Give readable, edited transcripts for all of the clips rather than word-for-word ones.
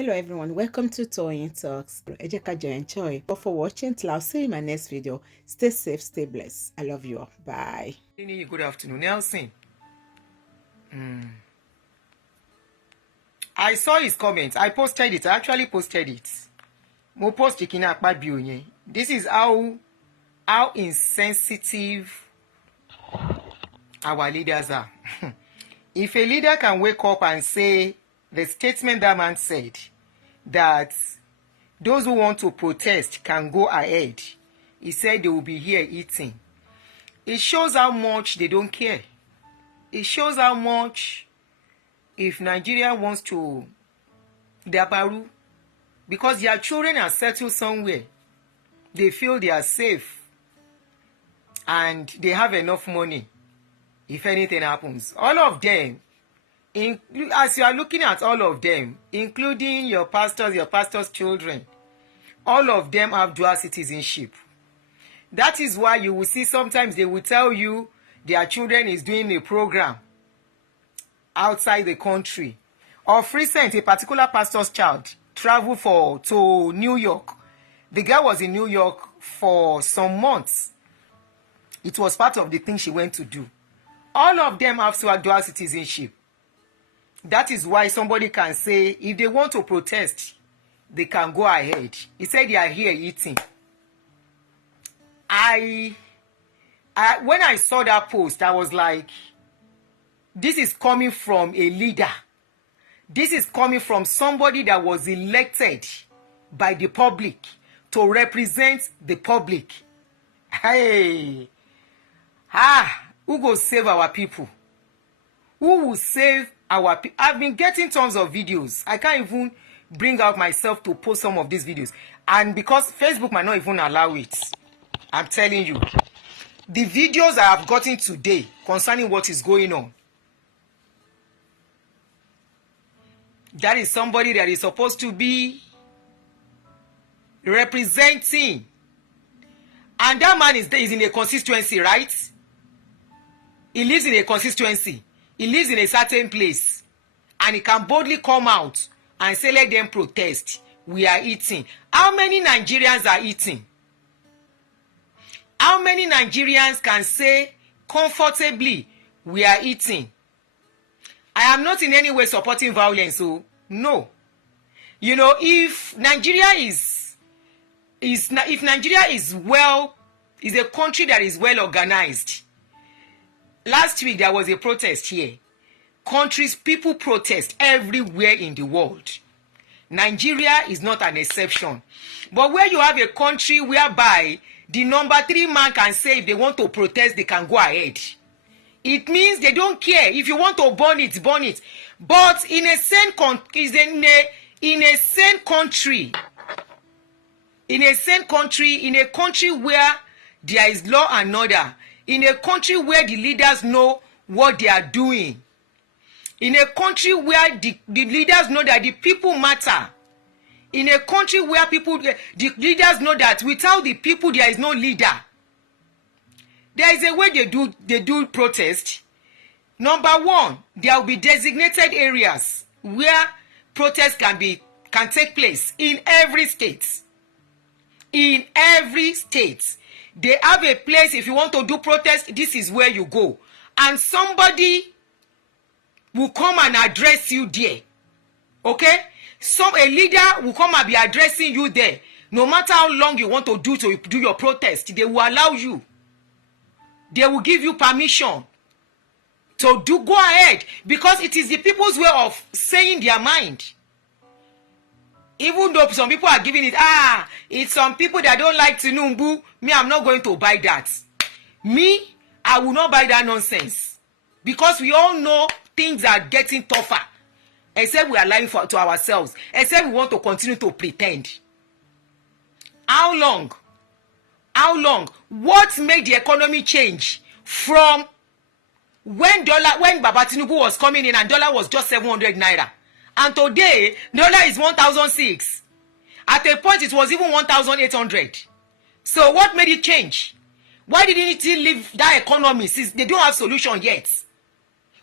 Hello everyone, welcome to Toyeen Talks. Ẹ jẹ́ ká jọ enjoy. But for watching till I'll see you in my next video. Stay safe, stay blessed. I love you all. Bye. Good afternoon, Nelson. I saw his comment. I posted it. I actually posted it. Mo post ìkíní apá bí òyìn. This is how insensitive our leaders are. If a leader can wake up and say the statement that man said, that those who want to protest can go ahead, he said they will be here eating. It shows how much they don't care. It shows how much, if Nigeria wants to dabaru, because their children are settled somewhere, they feel they are safe and they have enough money if anything happens. All of them, as you are looking at all of them, including your pastor's children, all of them have dual citizenship. That is why you will see sometimes they will tell you their children is doing a program outside the country. Of recent, a particular pastor's child traveled to New York. The girl was in New York for some months. It was part of the thing she went to do. All of them have dual citizenship. That is why somebody can say, if they want to protest, they can go ahead. He said they are here eating. When I saw that post, I was like, this is coming from a leader. This is coming from somebody that was elected by the public to represent the public. Hey, who will save our people? Who will save our people? I've been getting tons of videos. I can't even bring out myself to post some of these videos. And because Facebook might not even allow it, I'm telling you, the videos I have gotten today concerning what is going on, that is somebody that is supposed to be representing. And that man is in a constituency, right? He lives in a constituency. He lives in a certain place. And he can boldly come out and say, let them protest. We are eating. How many Nigerians are eating? How many Nigerians can say comfortably, we are eating? I am not in any way supporting violence, so no. You know, if Nigeria is a country that is well organized. Last week there was a protest here. People protest everywhere in the world. Nigeria is not an exception. But where you have a country whereby the number 3 man can say if they want to protest, they can go ahead. It means they don't care. If you want to burn it, burn it. But in a sane country, in a country where there is law and order, in a country where the leaders know what they are doing, in a country where the leaders know that the people matter, in a country where the leaders know that without the people there is no leader, there is a way they do protest. Number one, there will be designated areas where protests can take place in every state. In every state, they have a place. If you want to do protest, this is where you go, and somebody will come and address you there. Okay, a leader will come and be addressing you there. No matter how long you want to do your protest, they will allow you. They will give you permission to go ahead, because it is the people's way of saying their mind. Even though some people are giving it, it's some people that don't like Tinubu. Me, I'm not going to buy that. Me, I will not buy that nonsense. Because we all know things are getting tougher. Except we are lying to ourselves. Except we want to continue to pretend. How long? How long? What made the economy change from when Baba Tinubu was coming in and dollar was just 700 naira? And today, dollar is 1,006. At a point, it was even 1,800. So what made it change? Why didn't it leave that economy since they don't have solution yet?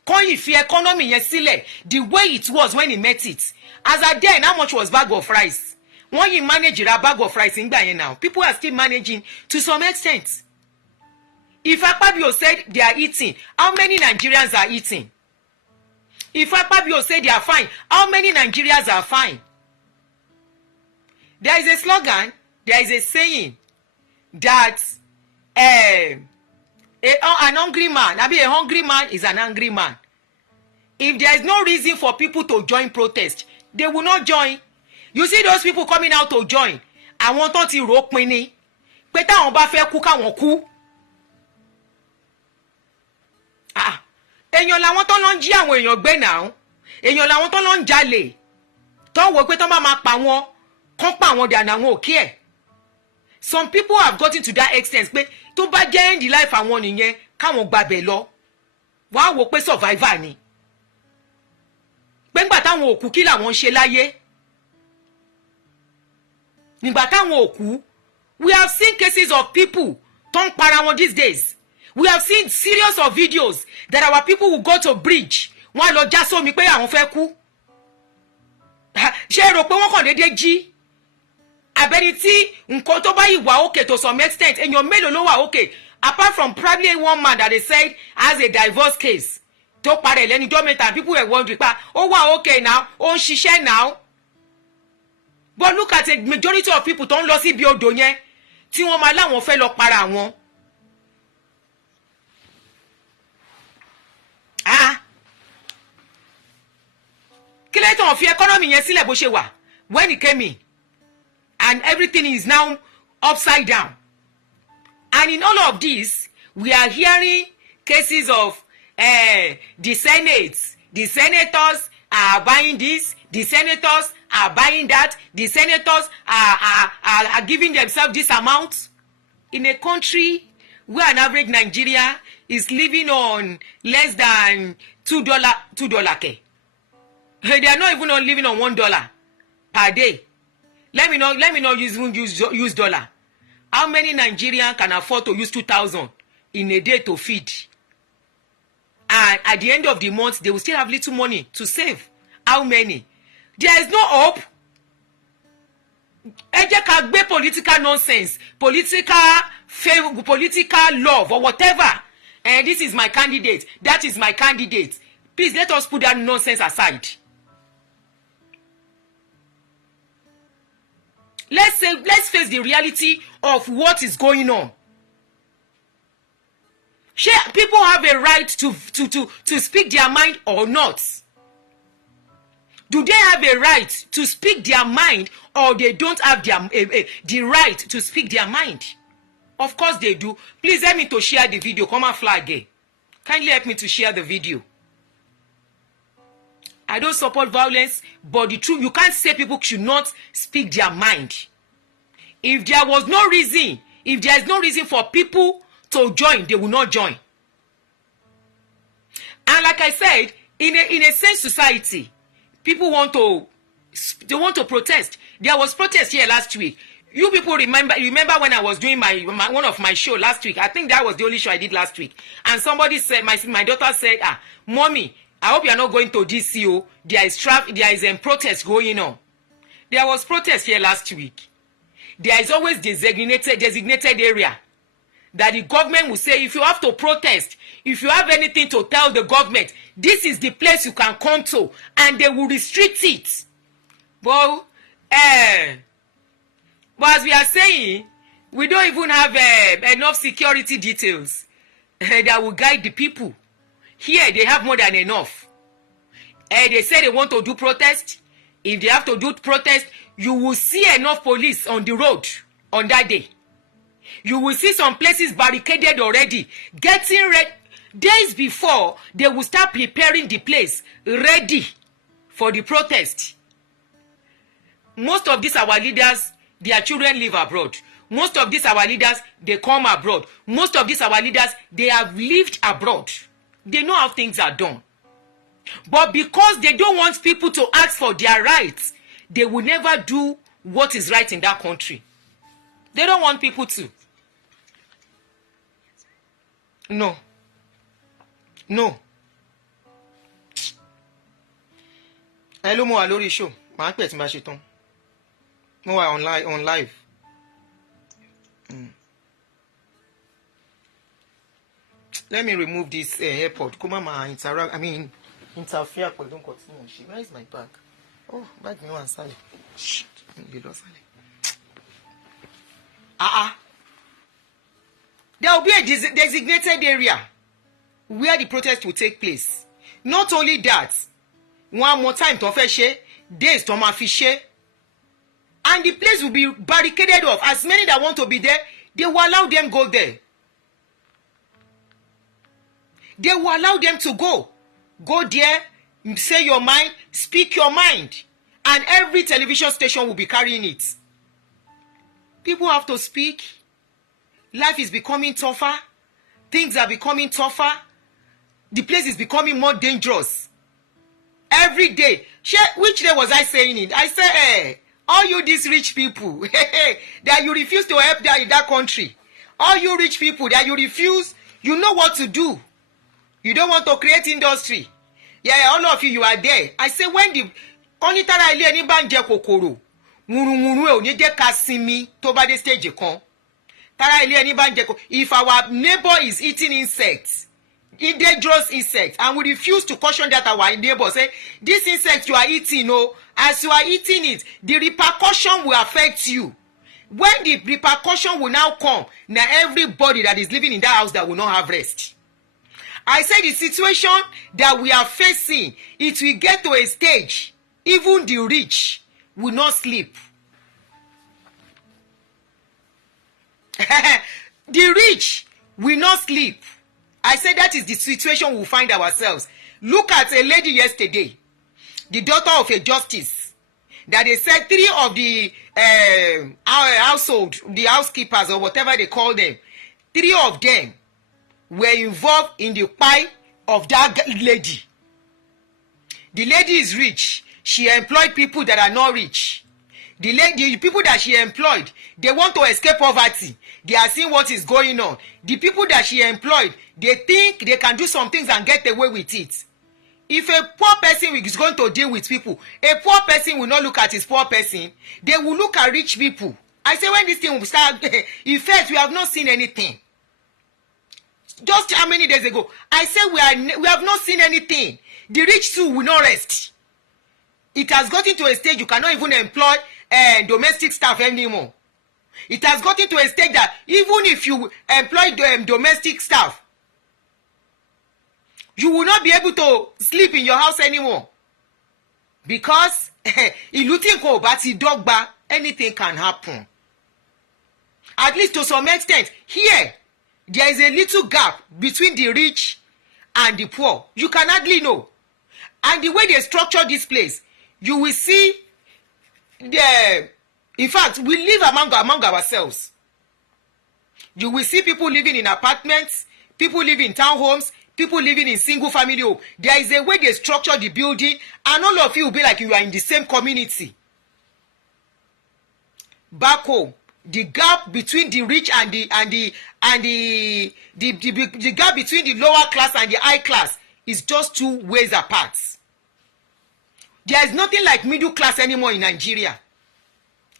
kọ́ ìfi economy yẹn sílẹ̀ the way it was when he met it. As at then, how much was bag of rice? When you manage a bag of rice in Ghana now, people are still managing to some extent. If Akpabio said they are eating, how many Nigerians are eating? If Akpabio said they are fine, how many Nigerians are fine? There is a slogan, there is a saying that an hungry man, a hungry man is an angry man. If there is no reason for people to join protest, they will not join. You see those people coming out to join. Àwọn tó ti rò pin ni pé táwọn bá fẹ́ kú káwọn kú. Èèyàn làwọn tó lọ ń jí àwọn èèyàn gbé náà. Èèyàn làwọn tó lọ ń jalè. Tó wò pé tó bá máa pa wọn, kán pa wọn dànù àwọn òkè ẹ̀. Some people have gotten to that extent pé tó bá jẹ́ end life àwọn nìyẹn káwọn gbàbẹ̀ lọ. Wọ́n á wò pé survivor ni. Pé ńgbà táwọn òkú kí làwọn ṣe láyé. Nígbà táwọn òkú, we have seen cases of people tó ń para wọn these days. We have seen series of videos that our people will go to bridge. Wọ́n lọ já sómi pé àwọn fẹ́ kú. Ṣé rò pé wọ́n kàn déédéé jí? Àbẹ́ni tí nǹkan tó bá yìí wà okay to some extent, èèyàn mélòó ló wà okay? Apart from probably one man that they said has a divorce case. Tó parẹ́ lẹ́ni jọ́ mẹ́ta, people were wondering pa, ó wà okay now, ó ń ṣiṣẹ́ now. But look at the majority of people tó ń lọ sí ibi odò yẹn tí wọ́n máa láwọn fẹ́ lọ para wọn. Kí ló tó ń fi economy yẹn sílẹ̀ bó ṣe wà when he came in and everything is now upside down. And in all of this, we are hearing cases of the senators are buying this, the senators are buying that, the senators are giving themselves this amount in a country where an average Nigeria is living on less than $2 K. They are not even living on $1 per day. Let me not use dollar. How many Nigerians can afford to use 2,000 in a day to feed? And at the end of the month, they will still have little money to save. How many? There is no hope. Ẹ jẹ́ ká gbé political nonsense, political love or whatever. And this is my candidate. That is my candidate. Please let us put that nonsense aside. Let's face the reality of what is going on. People have a right to speak their mind or not. Do they have a right to speak their mind or they don't have the right to speak their mind? Of course they do. Please help me to share the video. Come and flag again. Kindly help me to share the video. I don't support violence, but the truth, you can't say people should not speak their mind. If there was no reason, if there is no reason for people to join, they will not join. And like I said, in a sane society, people want to protest. There was protest here last week. You people remember when I was doing one of my show last week? I think that was the only show I did last week. And somebody said, my daughter said, Mommy, I hope you are not going to DCO. There is a protest going on. There was protest here last week. There is always designated area that the government will say, if you have to protest, if you have anything to tell the government, this is the place you can come to, and they will restrict it. But as we are saying, we don't even have enough security details that will guide the people. Here, they have more than enough. They say they want to do protest. If they have to do protest, you will see enough police on the road on that day. You will see some places barricaded already, getting ready. Days before, they will start preparing the place, ready for the protest. Most of these our leaders, their children live abroad. Most of these our leaders, they come abroad. Most of these our leaders, they have lived abroad. They know how things are done. But because they don't want people to ask for their rights, they will never do what is right in that country. They don't want people to. No. ẹ ló mú wa lórí show màá pè tí n bá ṣe tán mo wà on live. Let me remove this airpod kó má máa interfere pẹ̀lú nǹkan tí mo ń ṣe. Where is my bag? Oh, bag mi wà nísàlẹ̀. Mi lè lọ sálẹ̀. There will be a designated area where the protest will take place. Not only that, one more time tó fẹ́ ṣe, days tó máa fi ṣe, and the place will be barricaded off. As many that want to be there, they will allow them go there. They will allow them to go there, say your mind, speak your mind, and every television station will be carrying it. People have to speak. Life is becoming tougher. Things are becoming tougher. The place is becoming more dangerous. Every day. Which day was I saying it? I said, all you these rich people that you refuse to help that in that country. All you rich people that you refuse, you know what to do. You don't want to create industry. Yeah, all of you are there. I say when the onítàrà ilé ẹni bá ń jẹ kòkòrò, wùrùwùrù ẹ ò ní jẹ́ ká sinmi tó bá dé stage kan. Tàrà ilé ẹni bá ń jẹ kòkòrò. If our neighbor is eating insects, dangerous insects, and we refuse to caution that our neighbor, say, this insect you are eating, as you are eating it, the repercussion will affect you. When the repercussion will now come, now everybody that is living in that house that will not have rest. I said the situation that we are facing, it will get to a stage, even the rich will not sleep. The rich will not sleep. I said that is the situation we will find ourselves. Look at a lady yesterday, the daughter of a justice, that they said 3 of the household, the housekeepers or whatever they call them, 3 of them were involved in the pie of that lady. The lady is rich. She employed people that are not rich. The people that she employed, they want to escape poverty. They are seeing what is going on. The people that she employed, they think they can do some things and get away with it. If a poor person is going to deal with people, a poor person will not look at his poor person. They will look at rich people. I say when this thing will start, in fact, we have not seen anything. Just how many days ago, I said we have not seen anything. The rich too will not rest. It has gotten to a stage you cannot even employ domestic staff anymore. It has gotten to a stage that even if you employ domestic staff, you will not be able to sleep in your house anymore. Because ìlú tí nǹkan ò bá ti dọ́gba, anything can happen. At least to some extent, here, there is a little gap between the rich and the poor. You can hardly know. And the way they structure this place, you will see in fact, we live among ourselves. You will see people living in apartments, people living in townhomes, people living in single family home. There is a way they structure the building, and all of you will be like you are in the same community. Back home, the gap between the rich and the gap between the lower class and the high class is just 2 ways apart. There is nothing like middle class anymore in Nigeria.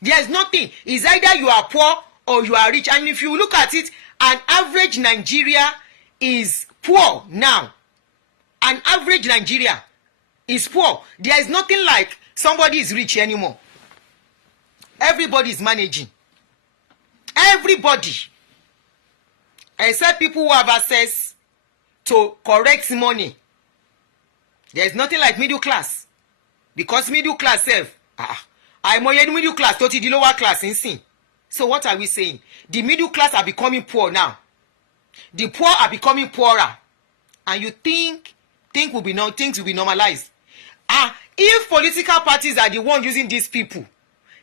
There is nothing. It's either you are poor or you are rich. And if you look at it, an average Nigeria is poor now. An average Nigeria is poor. There is nothing like somebody is rich anymore. Everybody is managing. Everybody. Except people who have access to correct money. There is nothing like middle class. Because middle class self, àìmọye middle class tó ti di lower class nsìn. So what are we saying? The middle class are becoming poor now. The poor are becoming poorer. And you think things will be normalized. If political parties are the ones using these people,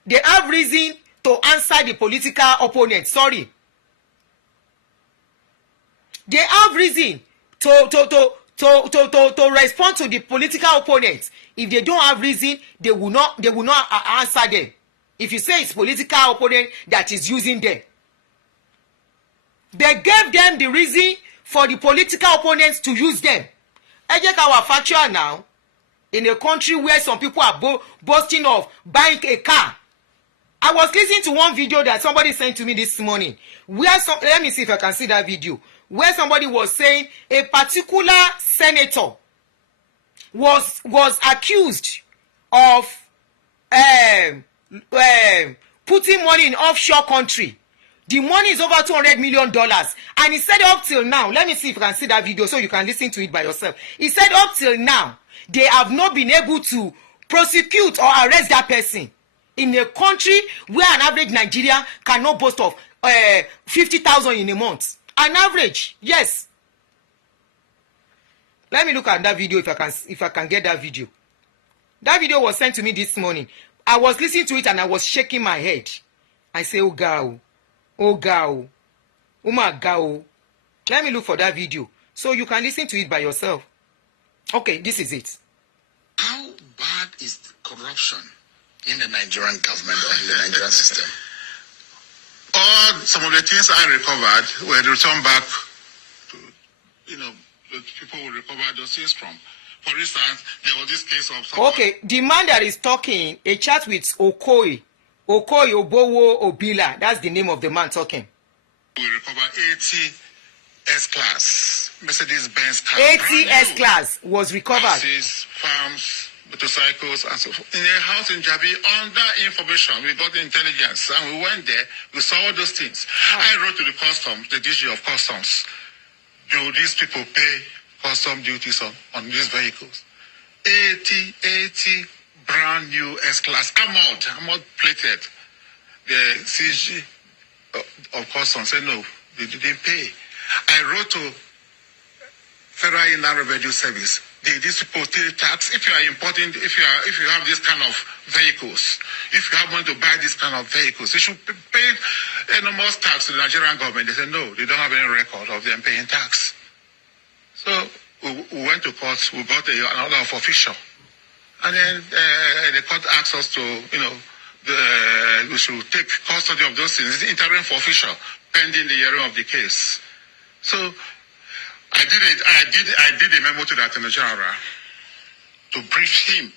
they have reason to answer the political opponent. Sorry. They have reason to respond to the political opponents. If they don't have reason, they will not answer them. If you say it's political opponent that is using them, they gave them the reason for the political opponents to use them. Ẹ jẹ́ ká wà factual now. in a country where some people are boasting of buying a car. I was listening to one video that somebody sent to me this morning, where let me see if I can see that video, where somebody was saying a particular senator was accused of putting money in offshore country. The money is over $200 million, and he said up till now, let me see if you can see that video so you can listen to it by yourself. He said up till now they have not been able to prosecute or arrest that person in a country where an average Nigerian cannot boast of 50,000 in a month. An average, yes. Let me look at that video if I can get that video. That video was sent to me this morning. I was listening to it and I was shaking my head. I say, oh God, oh God, oh my God. Let me look for that video so you can listen to it by yourself. Okay, this is it. How bad is corruption in the Nigerian government or in the Nigerian system? Some of the things I recovered were returned back to, the people will recover those things from. For instance, there was this case of someone... Okay, the man that is talking, a chat with Okoye Obowo Obila, that's the name of the man talking. We recover 80 S-Class, Mercedes-Benz cars. 80 S-Class was recovered. Houses, farms, motorcycles, and so forth. In a house in Jabi, under information, we got the intelligence, and we went there, we saw all those things. I wrote to the customs, the DG of customs, do these people pay custom duties on these vehicles? 80 brand new S-Class, armored plated. The CG of customs said no, they didn't pay. I wrote to Federal Inland Revenue Service. These people pay tax. If you are importing, if you have this kind of vehicles, if you have money to buy this kind of vehicles, you should pay enormous tax to the Nigerian government. They said no, they don't have any record of them paying tax. So we went to court. We got another official, and then the court asked us to, we should take custody of those things. It's interim for official pending the hearing of the case. So I did a memo to the Attorney General to brief him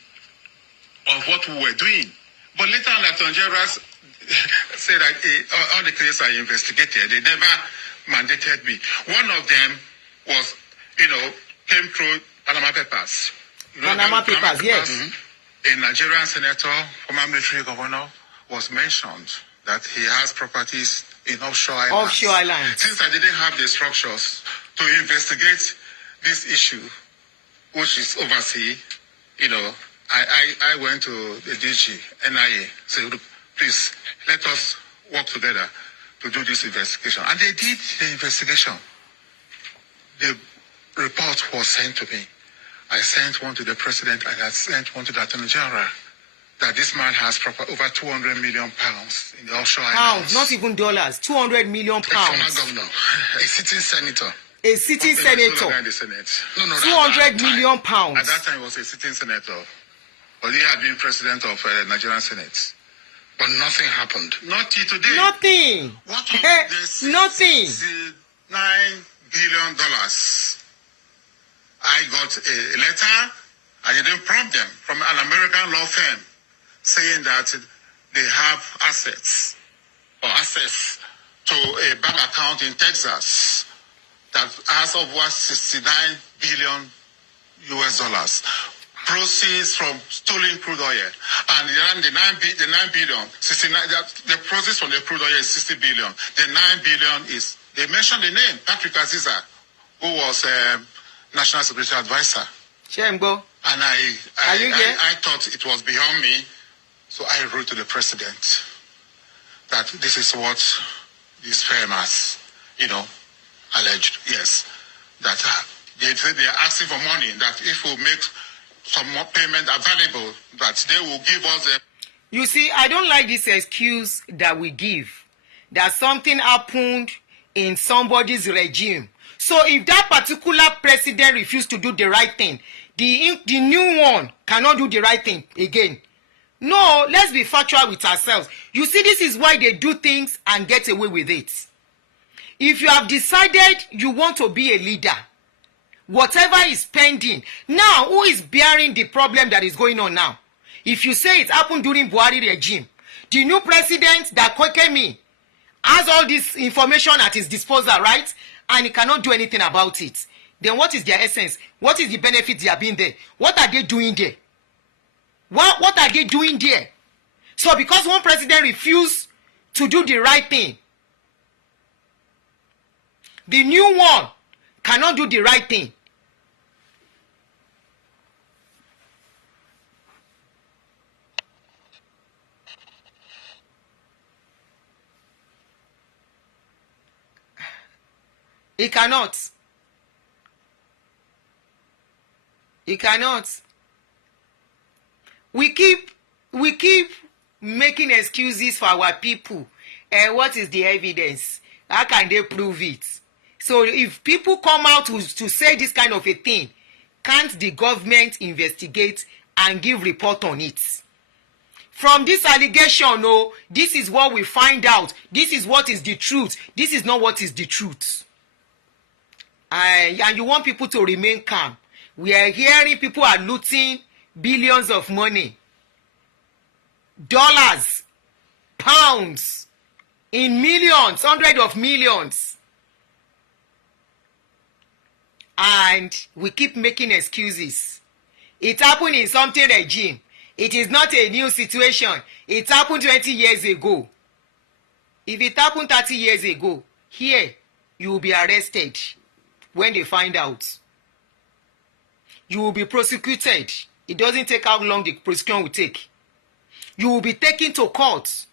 of what we were doing. But later on, the Attorney General said that all the cases I investigated, they never mandated me. One of them was, came through Panama Papers. Panama Papers, yes. A Nigerian senator, former military governor, was mentioned that he has properties in offshore islands. Offshore islands. Since I didn't have the structures to investigate this issue, which is overseas, I went to the DG, NIA, said, look, please, let us work together to do this investigation. And they did the investigation. The report was sent to me. I sent one to the president and I sent one to the Attorney General that this man has over 200 million pounds in the offshore islands. Pounds, not even dollars, 200 million pounds. A former governor, a sitting senator. A sitting senator. In the Senate. No, 200 million pounds. At that time, he was a sitting senator. But he had been president of the Nigerian Senate. But nothing happened. Not till today. Nothing. What of Nothing. $9 billion? I got a letter, I didn't prompt them, from an American law firm saying that they have assets or access to a bank account in Texas that has over 69 billion US dollars. Proceeds from stolen crude oil. And the 9 billion, 69, the proceeds from the crude oil is 60 billion. The 9 billion is, they mentioned the name, Patrick Aziza, who was National Security Advisor. Shembo. And I thought it was beyond me, so I wrote to the president that this is what this firm has, alleged. Yes, that they are asking for money. That if we make some more payment available, that they will give us a... You see, I don't like this excuse that we give, that something happened in somebody's regime. So if that particular president refused to do the right thing, the new one cannot do the right thing again. No, let's be factual with ourselves. You see, this is why they do things and get away with it. If you have decided you want to be a leader, whatever is pending. Now, who is bearing the problem that is going on now? If you say it happened during Buhari regime, the new president that Kokemi has all this information at his disposal, right? And he cannot do anything about it. Then what is their essence? What is the benefit they are being there? What are they doing there? What are they doing there? So because one president refused to do the right thing, the new one cannot do the right thing. He cannot. He cannot. We keep making excuses for our people. What is the evidence? How can they prove it? So if people come out to say this kind of a thing, can't the government investigate and give report on it? From this allegation, no, this is what we find out. This is what is the truth. This is not what is the truth. And you want people to remain calm. We are hearing people are looting billions of money, dollars, pounds, in millions, hundreds of millions. And we keep making excuses. It happened in something regime. It is not a new situation. It happened 20 years ago. If it happened 30 years ago, here, you will be arrested when they find out. You will be prosecuted. It doesn't take how long the prosecution will take. You will be taken to court.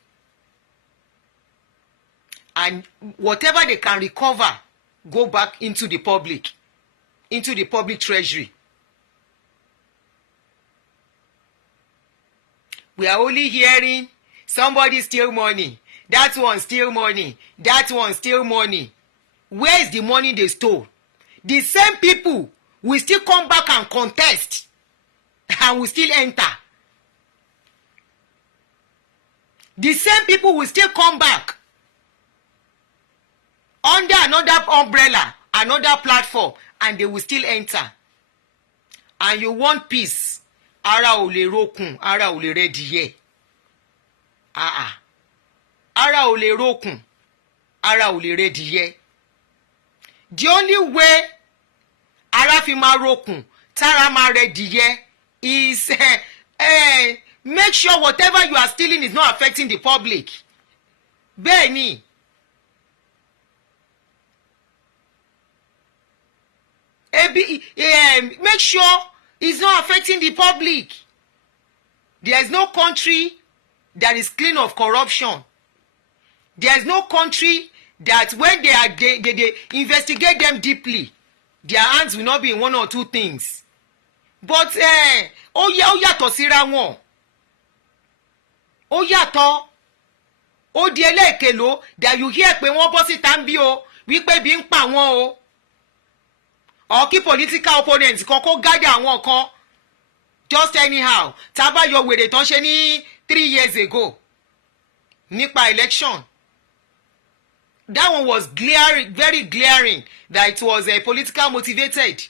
And whatever they can recover, go back into the public treasury. We are only hearing somebody steal money. That one steal money. That one steal money. Where is the money they stole? The same people will still come back and contest and will still enter. The same people will still come back under another umbrella, another platform, and they will still enter. And you want peace. Ara ò lè rókun, ara ò lè rẹ́dìyẹ. Ara ò lè rókun, ara ò lè rẹ́dìyẹ. The only way ara fi máa rókun, tára máa rẹ́dìyẹ is make sure whatever you are stealing is not affecting the public. Bẹ́ẹ̀ni. Make sure it's not affecting the public. There is no country that is clean of corruption. There is no country that when they investigate them deeply, their hands will not be in one or two things. But ó yàtọ̀ síra wọn. Ó yàtọ̀. Ó di ẹlẹ́ẹ̀kelo that you hear pé wọ́n bọ́ síta ń bí o wípé bí ń pa wọ́n o. Or kí political opponents kan kó gather àwọn kan just anyhow. Tá bá yọ wèrè tán ṣe ní 3 years ago nípa election. That one was glaring, very glaring that it was political motivated,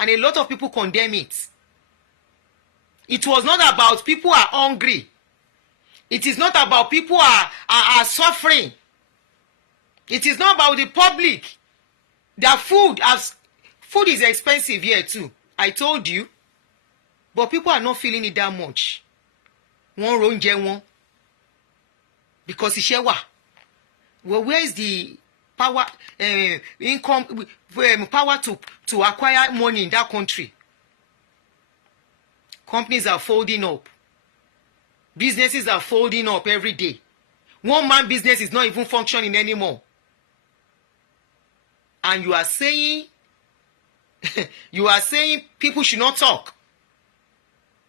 and a lot of people condemn it. It was not about people are hungry. It is not about people are suffering. It is not about the public. That food is expensive here too. I told you. But people are not feeling it that much. Wọ́n róúnjẹ wọn. Because iṣẹ́ wà. Well, where is the power, income, power to acquire money in that country? Companies are folding up. Businesses are folding up every day. One man business is not even functioning anymore. And you are saying people should not talk.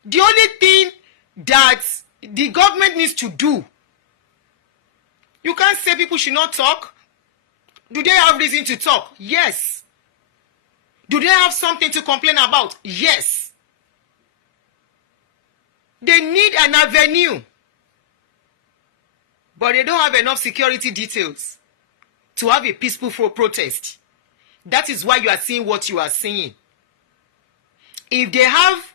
The only thing that the government needs to do, you can't say people should not talk. Do they have reason to talk? Yes. Do they have something to complain about? Yes. They need an avenue. But they don't have enough security details to have a peaceful protest. That is why you are seeing what you are seeing. if they have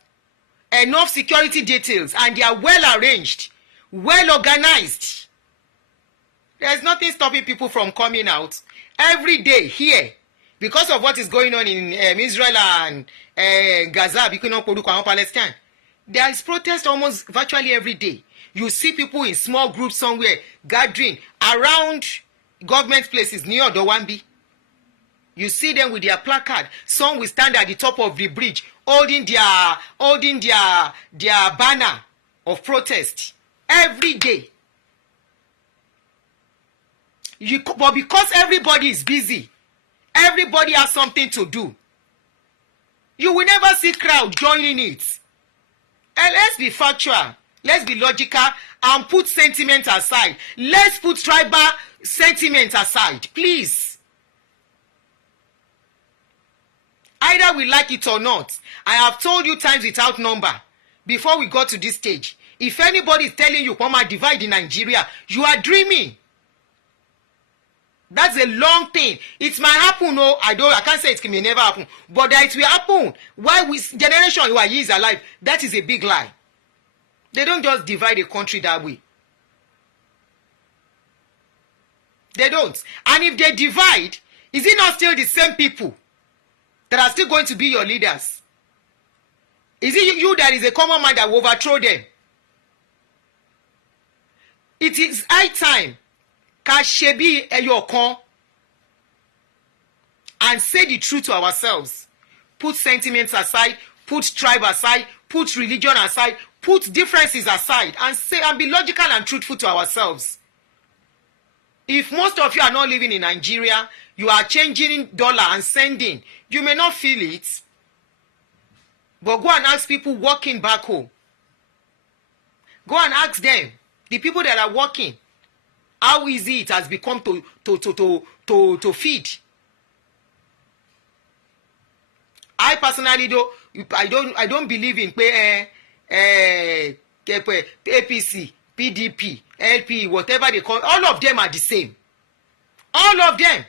enough security details and they are well arranged, well organized, there's nothing stopping people from coming out every day here because of what is going on in Israel and Gaza, Palestine. There is protest almost virtually every day. You see people in small groups somewhere gathering around government places near Dowambi. You see them with their placard. Some will stand at the top of the bridge holding their banner of protest every day. But because everybody is busy, everybody has something to do, you will never see crowd joining it. And let's be factual, let's be logical, and put sentiment aside. Let's put tribal sentiment aside, please. Either we like it or not. I have told you times without number before we got to this stage. If anybody is telling you Poma divide in Nigeria, you are dreaming. That's a long thing. It might happen. No, I can't say it may never happen, but that it will happen. Why we generation who are years alive? That is a big lie. They don't just divide a country that way. They don't. And if they divide, is it not still the same people that are still going to be your leaders? Is it you that is a common man that will overthrow them? It is high time Kashebi Eyokon and say the truth to ourselves. Put sentiments aside, put tribe aside, put religion aside, put differences aside, and say and be logical and truthful to ourselves. If most of you are not living in Nigeria, you are changing dollar and sending, you may not feel it. But go and ask people working back home. Go and ask them, the people that are working, how easy it has become to feed. I personally I don't believe in APC, PDP, LP, whatever they call. All of them are the same. All of them.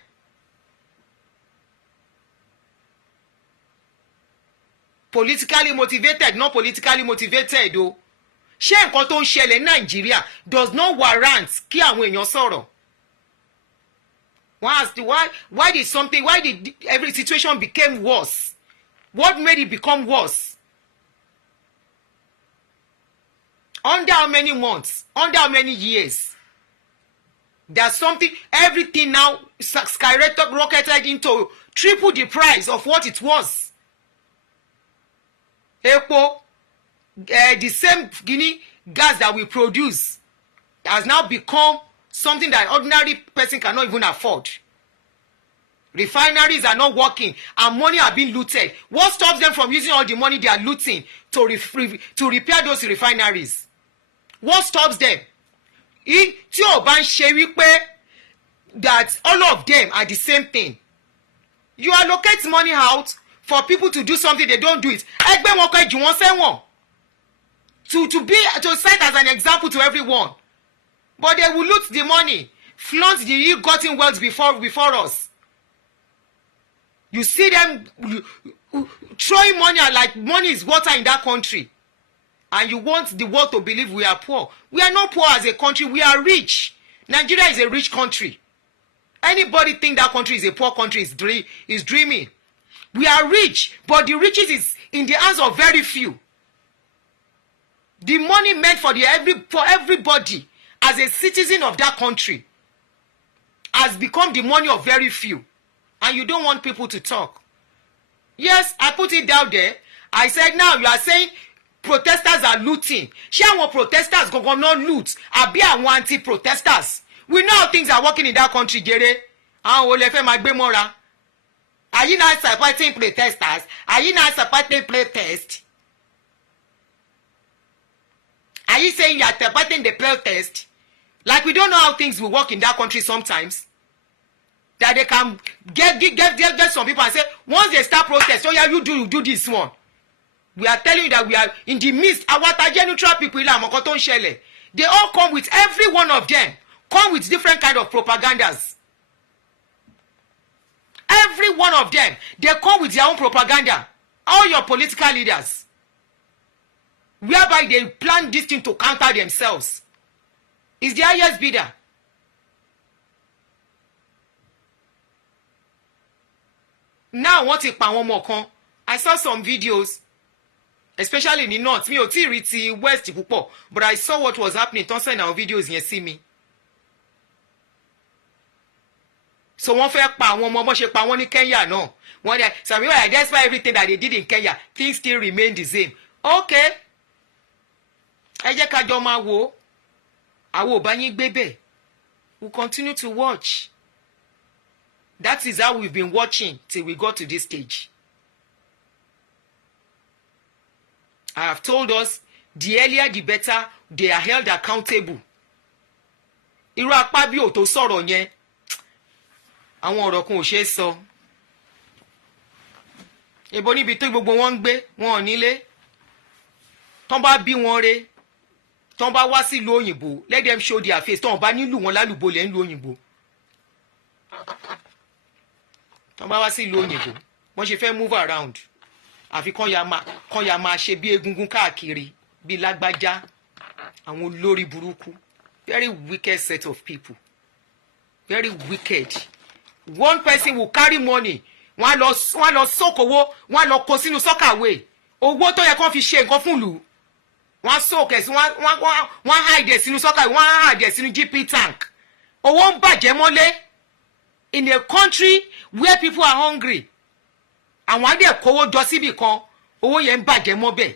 Politically motivated, not politically motivated though. Ṣé nǹkan tó ń ṣẹlẹ̀ ní Nàìjíríà does not warrant kí àwọn èèyàn sọ̀rọ̀? Why did every situation became worse? What made it become worse? Under how many months? Under how many years? There's something, everything now skyrocketed into triple the price of what it was. Epo, the same Guinea gas that we produce has now become something that ordinary person cannot even afford. Refineries are not working and money are being looted. What stops them from using all the money they are looting to repair those refineries? What stops them? Tí o bá ń ṣe wípé that all of them are the same thing, you allocate money out for people to do something, they don't do it. Ẹgbẹ́ wọn kọ́ ẹ̀jù wọn sẹ́wọ̀n to set as an example to everyone. But they will loot the money, flaunt the ill-gotten wealth before us. You see them throwing money like money is water in that country. And you want the world to believe we are poor. We are not poor as a country. We are rich. Nigeria is a rich country. Anybody think that country is a poor country is dreaming. We are rich, but the riches is in the hands of very few. The money meant for everybody as a citizen of that country has become the money of very few. And you don't want people to talk. Yes, I put it down there. I said, now you are saying protesters are looting. Ṣé àwọn protesters go not loot? Àbí àwọn anti-protesters? We know how things are working in that country, Jere. Àwọn wo lẹ fẹ́ máa gbé mọ́ra? Are you not supporting protesters? Are you not supporting protest? Are you saying you are supporting the protest? Like we don't know how things will work in that country sometimes. That they can get some people and say, once they start protest, oh yeah, you do this one. We are telling you that we are in the midst. Our neutral people, they all come with, every one of them, come with different kind of propagandas. Every one of them, they come with their own propaganda. all your political leaders, whereby they plan this thing to counter themselves, is the highest bidder. Now wọ́n ti pa àwọn ọmọ kan. I saw some videos, especially in the north. Mi ò tí rí ti west púpọ̀, but I saw what was happening. Tán send àwọn videos yẹn sí mi. So wọ́n fẹ́ pa àwọn ọmọ bó ṣe pa wọ́n ní Kenya náà. Wọ́n dẹ̀ sàmì wà despite everything that they did in Kenya, things still remain the same. Okay. Ẹ jẹ́ ká jọ máa wò. Àwọn ò bá yín gbé bẹ́ẹ̀. We continue to watch. That is how we've been watching till we got to this stage. I have told us the earlier the better they are held accountable. Irú apá bí ò tó sọ̀rọ̀ yẹn, àwọn ọ̀rọ̀ kan ò ṣeé sọ. Èbó níbi tó gbogbo wọn ń gbé, wọn ò nílé. Tán bá bí wọn re, tán bá wá sí ìlú òyìnbó, let them show their face. Tán bá nílùú wọn lálùbọ̀ lẹ́ ń lu òyìnbó. Tán bá wá sí ìlú òyìnbó, wọ́n ṣe fẹ́ move around. Àfi kán ya máa ṣe bí egungun káàkiri, bí lágbájá, àwọn olórí burúkú. Very wicked set of people. Very wicked. One person will carry money. Wọ́n lọ sókòwò, wọ́n lọ kó sínú sọ́kàwé. Owó tó yẹ kán fi ṣe nǹkan fún ìlú. Wọ́n sókè sí, wọ́n hide sínú sọ́kàwé, wọ́n hide sínú GP tank. Owó ń bàjẹ́ mọ́lé. In a country where people are hungry. Àwọn adé kówó jọ síbì kan, owó yẹn ń bàjẹ́ mọ́ bẹ́ẹ̀.